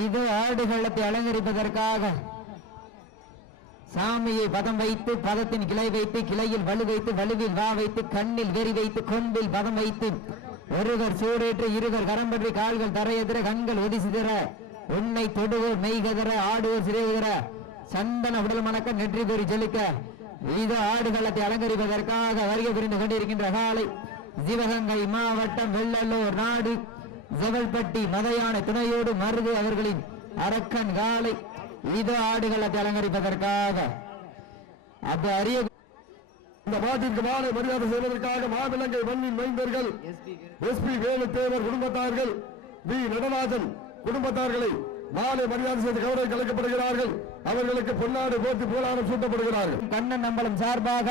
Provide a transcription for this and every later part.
இது ஆடுகளத்தை அலங்கரிப்பதற்காக சாமியை பதம் வைத்து பதத்தின் கிளை வைத்து கிளையில் வலு வைத்து வலுவில் வா வைத்து கண்ணில் வெறி வைத்து கொம்பில் பதம் வைத்து ஒருவர் சூடேற்று இருவர் கரம் பற்றி கால்கள் தரையெதிர கண்கள் ஒதிசிதற உன்னை தொடுவோர் மெய்கதற ஆடுவோர் சிறைதர சந்தன உடல் மணக்க நெற்றி பெறி ஜொலிக்க இது ஆடுகளத்தை அலங்கரிப்பதற்காக வருகை புரிந்து கொண்டிருக்கின்ற காலை சிவகங்கை மாவட்டம் வெள்ளலூர் நாடு ஜவல்பட்டி மதையான துணையோடு மருது அவர்களின் அரக்கன் காலை இது ஆடுகளத்தை அலங்கரிப்பதற்காக அது அறிய இந்த மாட்டிற்கு மாலை மரியாதை செய்வதற்காக மாவிலங்கை மண்ணின் மைந்தர்கள் எஸ்பி வேலுத்தேவர் குடும்பத்தார்கள் வி நடராஜன் குடும்பத்தார்களை மாலை மரியாதை செய்து கௌரவம் கலைக்கப்படுகிறார்கள். அவர்களுக்கு பொன்னாடு போட்டி போலாரம் சூட்டப்படுகிறார்கள். கண்ணன் நம்பலம் சார்பாக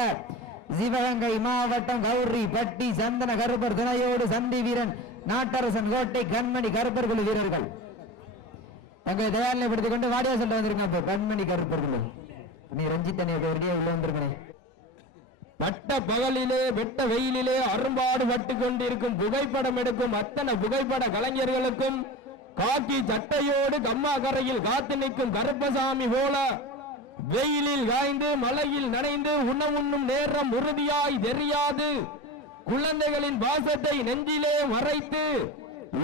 சிவகங்கை மாவட்டம் கௌரி பட்டி சந்தன கருப்பர் துணையோடு சந்தி வீரன் நாட்டரசன் கோட்டை கண்மணி கருப்பர் குழு வீரர்கள் தங்களை தயாரிப்படுத்திக் கொண்டு வாடியா சொல்ல வந்திருக்காங்க. கண்மணி கருப்பர் குழு நீ ரஞ்சித் உள்ள வந்திருக்கேன். பட்ட பகலிலே வெட்ட வெயிலிலே அரும்பாடு பட்டு கொண்டிருக்கும் புகைப்படம் எடுக்கும் அத்தனை புகைப்பட கலைஞர்களுக்கும் காக்கி சட்டையோடு கம்மா கரையில் காத்து நிற்கும் கருப்பசாமி போல வெயிலில் காய்ந்து மலையில் நனைந்து உண்ணும் நேரம் உறுதியாய் தெரியாது குழந்தைகளின் பாசத்தை நெஞ்சிலே மறைத்து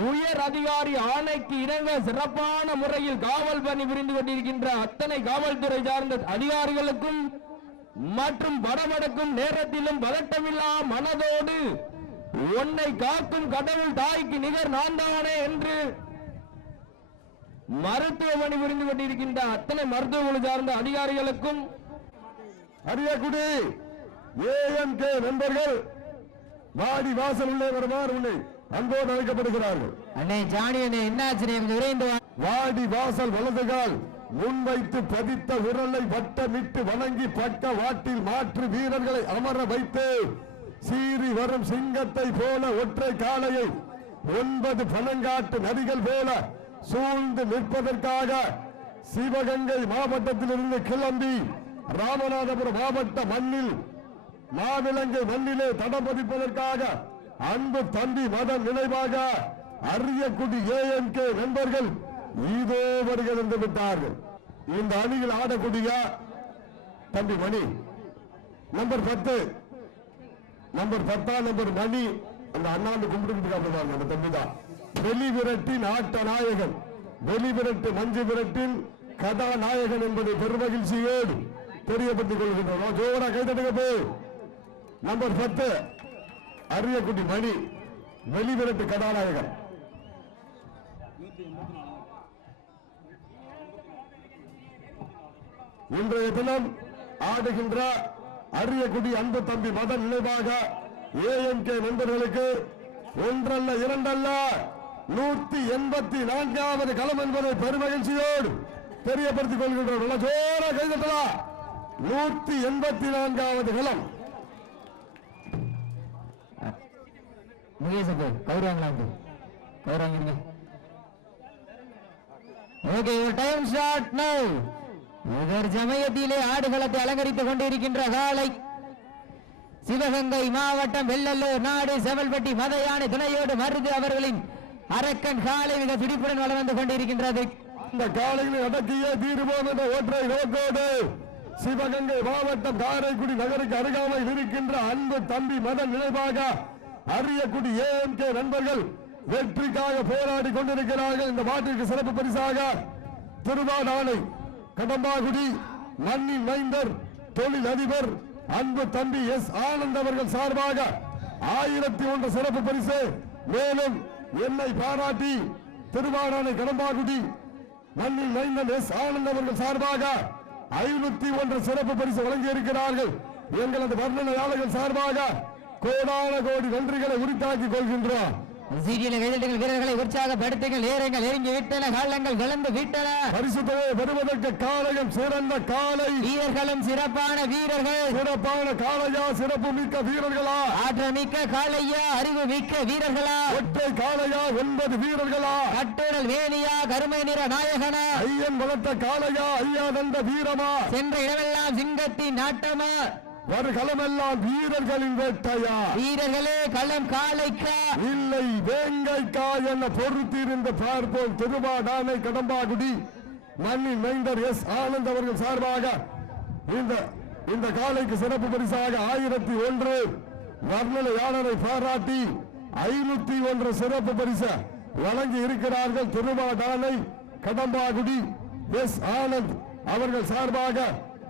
உயர் அதிகாரி ஆணைக்கு இணங்க சிறப்பான முறையில் காவல் பணி புரிந்து கொண்டிருக்கின்ற அத்தனை காவல்துறை சார்ந்த அதிகாரிகளுக்கும் மற்றும் படமடக்கும் நேரத்திலும் பதட்டமில்லா மனதோடு உன்னை காக்கும் கடவுள் தாய்க்கு நிகர் நான் தானே என்று மருத்துவமனை புரிந்து கொண்டிருக்கின்ற அத்தனை மருத்துவமனை சார்ந்த அதிகாரிகளுக்கும் அரியக்குடி ஏஎம்கே நண்பர்கள் வாடி வாசல் உள்ளே வருமாறு உள்ளே அன்போடு அழைக்கப்படுகிறார்கள். அண்ணே ஜானி அண்ணே என்னாச்சு? வாடி வாசல் வலதுகால் முன்வைத்து பதித்த விரலை வட்டமிட்டு வணங்கி பக்க வாட்டில் மாற்று வீரர்களை அமர வைத்து சீறி வரும் சிங்கத்தை போல ஒற்றை காளையை 9 பனங்காட்டு நதிகள் போல சூழ்ந்து நிற்பதற்காக சிவகங்கை மாவட்டத்திலிருந்து கிளம்பி ராமநாதபுரம் மாவட்ட மண்ணில் மாவிலங்கை மண்ணிலே தடம் பதிப்பதற்காக அன்பு தம்பி மதம் நினைவாக அரியக்குடி ஏஎம்கே நண்பர்கள் இதோ வருகிறது விட்டார்கள். இந்த அணியில் ஆடக்கூடிய தம்பி மணி நம்பர் 10 நம்பர் 10 நம்பர் மணி அந்த அண்ணாந்து கும்பிட்டு அந்த தம்பி தான் வெளி விரட்டின் ஆட்ட நாயகன் வெளி விரட்டு மஞ்சு விரட்டின் கதாநாயகன் என்பதை பெருமகிழ்ச்சியோடு தெரியப்பட்டுக் கொள்கின்றோம். ஜோடா கைதட்டுங்க போய் நம்பர் 10 அரியக்குடி மணி வெளி விரட்டு கதாநாயகன். இன்றைய தினம் ஆடுகின்ற அரியக்குடி அன்பு தம்பி மதன் நினைவாக ஏஎம்கே நண்பர்களுக்கு ஒன்றல்ல இரண்டல்ல 184வது களம் என்பதை பெருமகிழ்ச்சியோடு தெரியப்படுத்திக் கொள்கின்றோம். ஜோர கைதட்டலாம். 184வது களம். சமயத்திலே ஆடுகளத்தை அலங்கரித்துக் கொண்டிருக்கின்ற காலை சிவகங்கை மாவட்டம் வெள்ளலூர் நாடு செவல்பட்டி மதையானை துணையோடு மருது அவர்களின் அரக்கன் காலை மிக துடிப்புடன் வளம் வந்து கொண்டிருக்கின்றது. இந்த காலையில் அடக்கியே தீர்வோம் என்ற ஒற்றை நோக்கோடு சிவகங்கை மாவட்டம் காரைக்குடி நகருக்கு அருகாமையில் இருக்கின்ற அன்பு தம்பி மதன் நினைவாக அரியக்குடி ஏஎம்கே நண்பர்கள் வெற்றிக்காக போராடி கொண்டிருக்கிறார்கள். இந்த மாட்டிற்கு சிறப்பு பரிசாக திருவாடானை கடம்பாகுடி மண்ணின் மைந்தர் தொழில் அதிபர் அன்பு தம்பி எஸ் ஆனந்த் அவர்கள் சார்பாக 1001 சிறப்பு பரிசு. மேலும் என்னை பாராட்டி திருவாடானை கடம்பாகுடி மண்ணின் மைந்தன் எஸ் ஆனந்த் அவர்கள் சார்பாக 501 சிறப்பு பரிசு வழங்கி இருக்கிறார்கள். எங்களது வர்ணனையாளர்கள் சார்பாக கோடான கோடி நன்றிகளை உரித்தாக்கிக் கொள்கின்றோம். வீரர்களை உற்சாகப்படுத்துங்கள். ஏறங்கள் எரிங்கி விட்டன, காலங்கள் கலந்து விட்டன. பரிசுத்தவை பெறுவதற்கு காலையும் சிறந்த காலை, வீரர்களும் சிறப்பான வீரர்கள். சிறப்பான காலையா, சிறப்பு மிக்க வீரர்களா, ஆற்றல் மிக்க காலையா, அறிவு மிக்க வீரர்களா, ஒற்றை காலையா, 9 வீரர்களா, கட்டுடல் வேணியா, கருமை நிற நாயகனா, ஐயன் வளர்த்த காலையா, ஐயா தந்த வீரமா, சென்ற இடமெல்லாம் சிங்கத்தின் நாட்டமா, வருகளமெல்லாம் வீரர்களின் வேட்டையா? வீரர்களே களம் காளைக்கா இல்லை வேங்கைக்கா என பொறுத்திருந்து பார்ப்போம். திருவாடானை கடம்பாகுடி மண்ணின் மைந்தர் எஸ் ஆனந்த் அவர்கள் சார்பாக இந்த காலைக்கு சிறப்பு பரிசாக 1001 வர்ணனையாளரை பாராட்டி 501 சிறப்பு பரிசு வழங்கி இருக்கிறார்கள். திருவாடானை கடம்பாகுடி எஸ் ஆனந்த் அவர்கள் சார்பாக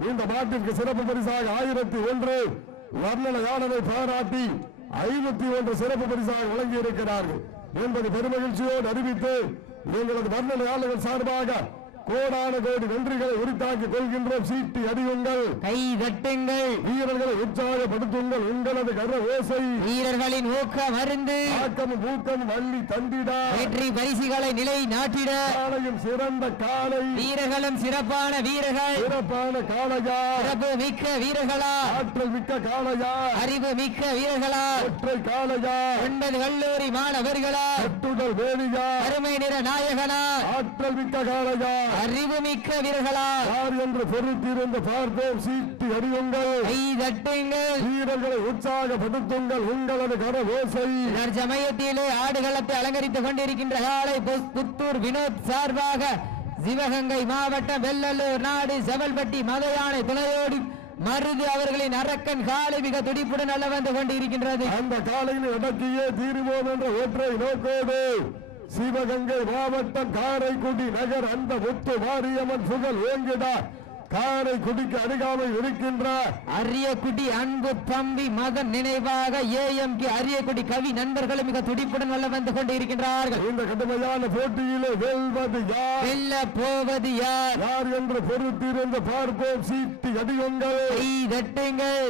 இந்த மாட்டிற்கு சிறப்பு பரிசாக 1001 வர்ணனையாளரை பாராட்டி 501 சிறப்பு பரிசாக வழங்கி இருக்கிறார்கள் என்பது பெருமகிழ்ச்சியோடு அறிவித்து எங்களது வர்ணனையாளர்கள் சார்பாக கோடான கோடி நன்றிகளை உரித்தாக்கிக் கொள்கின்றோம். சீட்டி அடியுங்கள், கை தட்டுங்கள், வீரர்களை உற்சாகப்படுத்துங்கள். உங்களது கர ஓசை வீரர்களின் ஊக்கம் அருந்து ஆக்கமும் ஊக்கம் வள்ளி தந்திட வெற்றி பரிசுகளை நிலை நாட்டிட காலையும் சிறந்த காலை வீரர்களும் சிறப்பான வீரர்கள் சிறப்பான காளையா சிறப்பு மிக்க வீரர்களா ஆற்றல் மிக்க காளையா அறிவு மிக்க வீரர்களா ஒற்றை காளையா 9 கல்லூரி மாணவர்களா கட்டுடல் வேலியா அருமை நிற நாயகனா ஆற்றல் மிக்க காளையா அறிவு மிக்க வீரர்களா யார் என்று பொறுத்திருந்து பார்ப்போம். சீட்டி அடியுங்கள், கை தட்டுங்கள், வீரர்களை உற்சாகப்படுத்துங்கள். உங்களது கர ஓசை சமயத்திலே ஆடுகளத்தை அலங்கரித்துக் கொண்டிருக்கின்ற காலை புத்தூர் வினோத் சார்பாக சிவகங்கை மாவட்டம் வெள்ளலூர் நாடு செவல்பட்டி மதையானை துணையோடு மருது அவர்களின் அரக்கன் காலை மிக துடிப்புடன் அல்ல வந்து கொண்டிருக்கின்றது. அந்த காலையில் அடக்கியே தீருவோம் என்ற ஒற்றை நோக்கோடு சிவகங்கை மாவட்டம் காரைக்குடி நகர் அந்த முத்து மாரியம்மன் புகழ் ஓங்கிட காரைக்குடிக்கு அருகாமை இருக்கின்ற அரியக்குடி அன்பு தம்பி மகன் நினைவாக ஏஎம்கே அரியக்குடி கவி நண்பர்களும் மிக துடிப்புடன் வல்ல வந்து கொண்டிருக்கின்றார்கள். இந்த கடுமையான போட்டியிலே வெல்வது யார், வெல்ல போவது யார், யார் என்று பொறுத்திருந்து பார்ப்போம். சீட்டி அடியுங்கள்,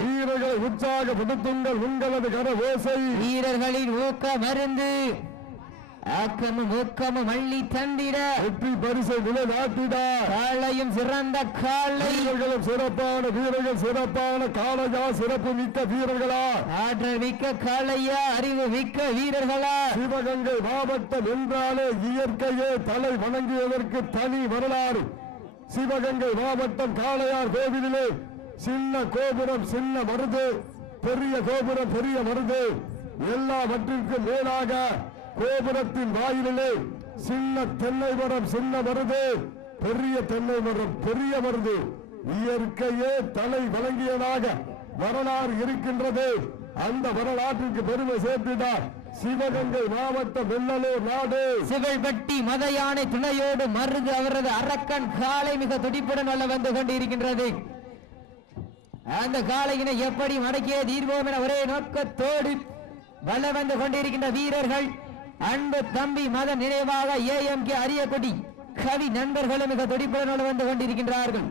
வீரர்களை உற்சாகப்படுத்துங்கள். உங்களது கர ஓசை வீரர்களின் ஊக்கம் அருந்து ஆக்கமும் ஊக்கமும் அள்ளி தந்திட வெற்றி பரிசை நிலைநாட்டிட காளையும் சிறந்த காளை வீரர்களும் சிறப்பான வீரர்கள் சிறப்பான காளையா சிறப்பு மிக்க வீரர்களா ஆற்றல் மிக்க காளையா அறிவு மிக்க வீரர்களா சிவகங்கை மாவட்டம் என்றாலே இயற்கையே தலை வணங்கியதற்கு தனி வரலாறு. சிவகங்கை மாவட்டம் காளையார் கோவிலிலே சின்ன கோபுரம் சின்ன மருது, பெரிய கோபுரம் பெரிய மருது, எல்லாவற்றிற்கும் மேலாக கோபுரத்தின் வாயிலே சின்ன தென்னை மரம் சின்ன மருது, பெரிய தென்னை மரம் பெரிய மருது, இயற்கையே தலை வழங்கியதாக வரலாறு இருக்கின்றது. அந்த வரலாற்றிற்கு பெருமை சேர்த்தினார் சிவகங்கை மாவட்டம் வெள்ளலூர் நாடு சிவல்பட்டி மதையானை துணையோடு மருது அவரது அரக்கன் காலை மிக துடிப்புடன் வல்ல வந்து கொண்டிருக்கின்றது. அந்த காளையினை எப்படி மடக்கிய தீர்வோம் என ஒரே நோக்கத்தோடு வல்ல வந்து கொண்டிருக்கின்ற வீரர்கள் அன்பு தம்பி மத நினைவாக ஏஎம்கே அரியக்குடி கவி நண்பர்களும் மிக துடிப்புடன் வந்து கொண்டிருக்கின்றார்கள்.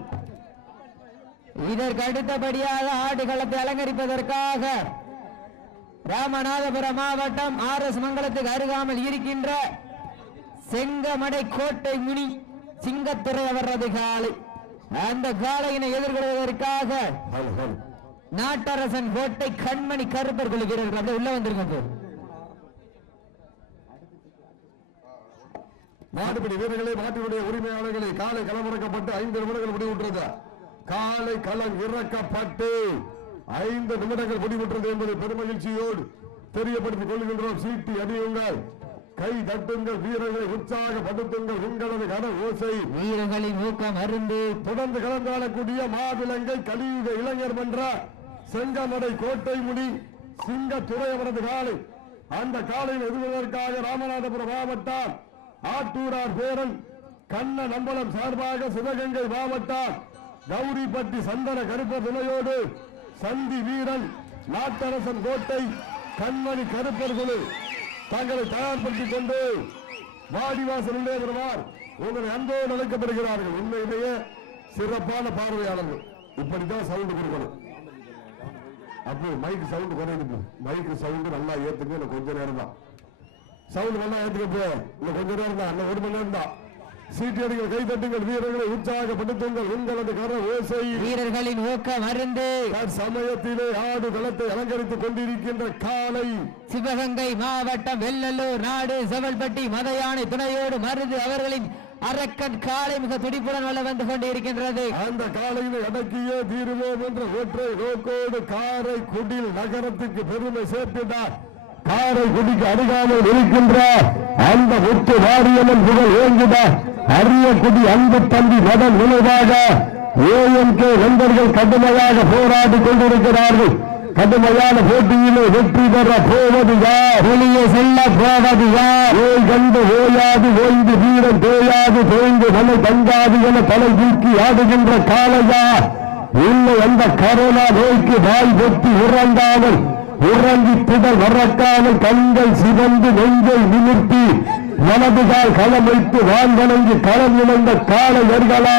இதற்கு அடுத்தபடியாக ஆடுகளத்தை அலங்கரிப்பதற்காக ராமநாதபுரம் மாவட்டம் RS மங்கலத்துக்கு அருகாமல் இருக்கின்ற செங்கமடை கோட்டை முனி சிங்கத்துறை அவரது காலை. அந்த காளையினை எதிர்கொள்வதற்காக நாட்டரசன் கோட்டை கண்மணி கருப்பர் குழு வீரர்கள் அப்படியே உள்ள வந்திருக்க மாடுபிடி வீரர்களே மாட்டினுடைய உரிமையாளர்களை காலை களமிறக்கப்பட்டு 5 நிமிடங்கள் முடிவுற்றது. காலை களம் இறக்கப்பட்டு 5 நிமிடங்கள் முடிவுற்றது என்பதை பெருமகிழ்ச்சியோடு தெரியப்படுத்திக் கொள்கின்றோம். சீட்டி அடியுங்கள், கை தட்டுங்கள், வீரர்களை உற்சாகப்படுத்துங்கள். உங்களது கன ஓசை வீரர்களின் ஊக்கம் அருந்து தொடர்ந்து கலந்தாடக்கூடிய மாவிலங்கை கலியுக இளைஞர் மன்ற செங்கமடை கோட்டை முடி சிங்கத்துறை அவரது காலை. அந்த காலையில் எதிர்வதற்காக ராமநாதபுரம் மாவட்டம் ஆட்டூரார் பேரன் கண்ண நம்பலம் சார்பாக சிவகங்கை மாவட்டம் கௌரிப்பட்டி சந்தன கருப்பர் துணையோடு சந்தி வீரன் நாட்டரசன் கோட்டை கண்மணி கருப்பர் குழு தங்களை தயார்படுத்திக் கொண்டு வாடிவாசல் உள்ளே வருவார். உங்களை அன்போடு அழைக்கப்படுகிறார்கள். உண்மையிலேயே சிறப்பான பார்வையாளர்கள். இப்படித்தான் சவுண்ட் கொடுக்கணும். அப்போ மைக் சவுண்ட் குறையுது. மைக் சவுண்ட் நல்லா ஏத்துக்கு கொஞ்ச நேரம் தான். சவுண்ட் நல்லா ஏத்துக்கப்போ இன்னும் கொஞ்ச நேரம் தான், இன்னும் 1 மணி நேரம் தான். சீட்டியடிகள் கைதட்டுங்கள் வீரர்களை உற்சாகப்படுத்துங்கள் உங்களது கர ஓசை வீரர்களின் ஊக்கம் அருந்து சமயத்திலே ஆடு களத்தை அலங்கரித்துக் கொண்டிருக்கின்ற காலை சிவகங்கை மாவட்டம் வெள்ளலூர் நாடு செவல்பட்டி மதையானை துணையோடு மருது அவர்களின் அரக்கன் காலை மிக துடிப்புடன் வள வந்து கொண்டிருக்கின்றது. அந்த காலையினை அடக்கியே தீருவோம் என்ற ஒற்றை நோக்கோடு காரைக்குடியில் நகரத்துக்கு பெருமை சேர்த்தினார். காரைக்குடிக்கு அருகாமல் இருக்கின்ற அந்த முத்து வாரியம்மன் புகழ் ஓங்குகிறார். அரியக்குடி அன்பு தம்பி மதன் நினைவாக ஏஎம்கே நண்பர்கள் கடுமையாக போராடி கொண்டிருக்கிறார்கள். கடுமையான போட்டியிலே வெற்றி பெற போவது யார், வெளியே செல்ல போவது யார், ஓய் கண்டு ஓயாது ஓய்ந்து வீரன் தேயாது தேய்ந்து மலை தங்காது என தலை தூக்கி ஆடுகின்ற காலையா, இல்லை அந்த கரோனா நோய்க்கு வாய் பொத்தி உறங்காமல் உறங்கி திடல் மறக்காமல் கண்கள் சிவந்து நெஞ்சை நிமிர்த்தி மனதுகால் களம் வைத்து வான் வணங்கி களம் இணைந்த காளையர்களா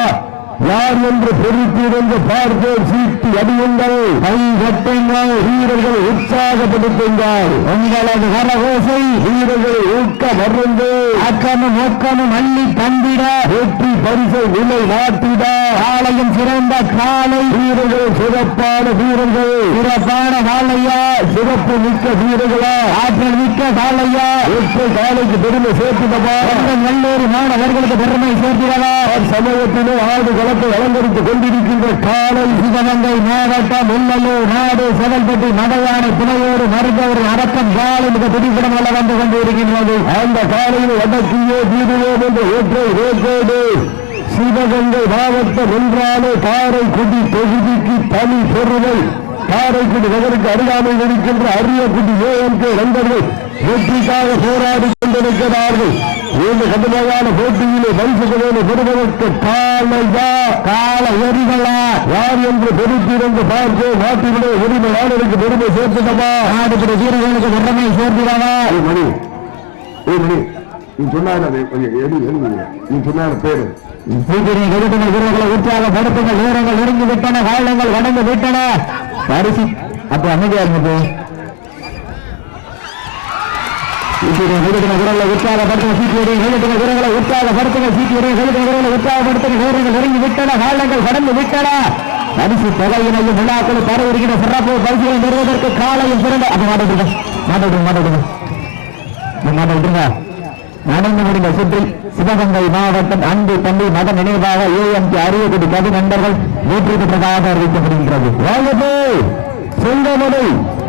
யார் என்று பொறுத்திருந்து பார்ப்போம். சீட்டி அடியுங்கள், கை கட்டுங்கள், வீரர்களை உற்சாகப்படுத்துங்கள். உங்களது கரகோசை வீரர்களை ஊக்க மருந்து அக்கமும் ஒக்கமும் அள்ளி தந்திட வெற்றி பரிசை நிலை நாட்டிட காலையும் சிறந்த காலை வீரர்கள் சிறப்பான வீரர்கள் சிறப்பான காலையா சிறப்பு மிக்க வீரர்களா ஆற்றல் மிக்க காலையா ஒற்றை காலைக்கு பெருமை சேர்த்துடவா நல்லூர் மாணவர்களுக்கு பெருமை சேர்த்திடவா சமயத்திலே ஆடு களத்தை அலங்கரித்துக் கொண்டிருக்கின்ற காலை சிவகங்கை மாவட்டம் வெள்ளலூர் நாடு செவல்பட்டி மதையானை துணையோடு மருந்தவர் அரக்கம் காலை மிக துடிப்புடன் வள வந்து கொண்டிருக்கின்றது. அந்த காலையில் அடக்கியே தீருவோம் என்ற ஒற்றை ரோக்கோடு சிவகங்கை மாவட்டம் என்றாலே காரைக்குடி தொகுதிக்கு தனி பெருமை. காரைக்குடி நகருக்கு அருகாமையில் இருக்கின்ற அரியக்குடி ஏஎம்கே நண்பர்கள் வெற்றிக்காக போராடி கொண்டிருக்கிறார்கள். இந்த கடுமையான போட்டியிலே பரிசுகளோடு பெறுவதற்கு காலையா கால எரிகளா யார் என்று பெருத்திருந்து பார்ப்போம். நாட்டினுடைய உரிமை நாடுகளுக்கு பெருமை சேர்த்துடவா, நாடுபடி வீரர்களுக்கு பெருமை சேர்த்திடவா. மணி நீ சொன்ன நீ சொன்ன பேரு வீரர்களை உற்சாகப்படுத்துங்கள். வீரர்கள் நெருங்கி விட்டன, காலங்கள் கடந்து விட்டன. பரிசு அப்ப அமைதியா இருந்தது. வீரர்களை உற்சாகப்படுத்துங்க, வீரர்களை உற்சாகப்படுத்துங்க, வீரர்களை உற்சாகப்படுத்துங்க. வீரர்கள் நெருங்கி விட்டன, காலங்கள் கடந்து விட்டன. பரிசு தொகையினையும் விழாக்கள் தர இருக்கின்ற சிறப்பு பரிசுகளை பெறுவதற்கு காலையும் சிறந்த நடந்து முடிந்த சுற்றில் சிவகங்கை மாவட்டம் அன்பு தம்பி மத நினைவாக ஏஎம்கே அரியக்குடி கவி நண்பர்கள் வெற்றி பெற்றதாக அறிவிக்கப்படுகின்றது. செங்கமலை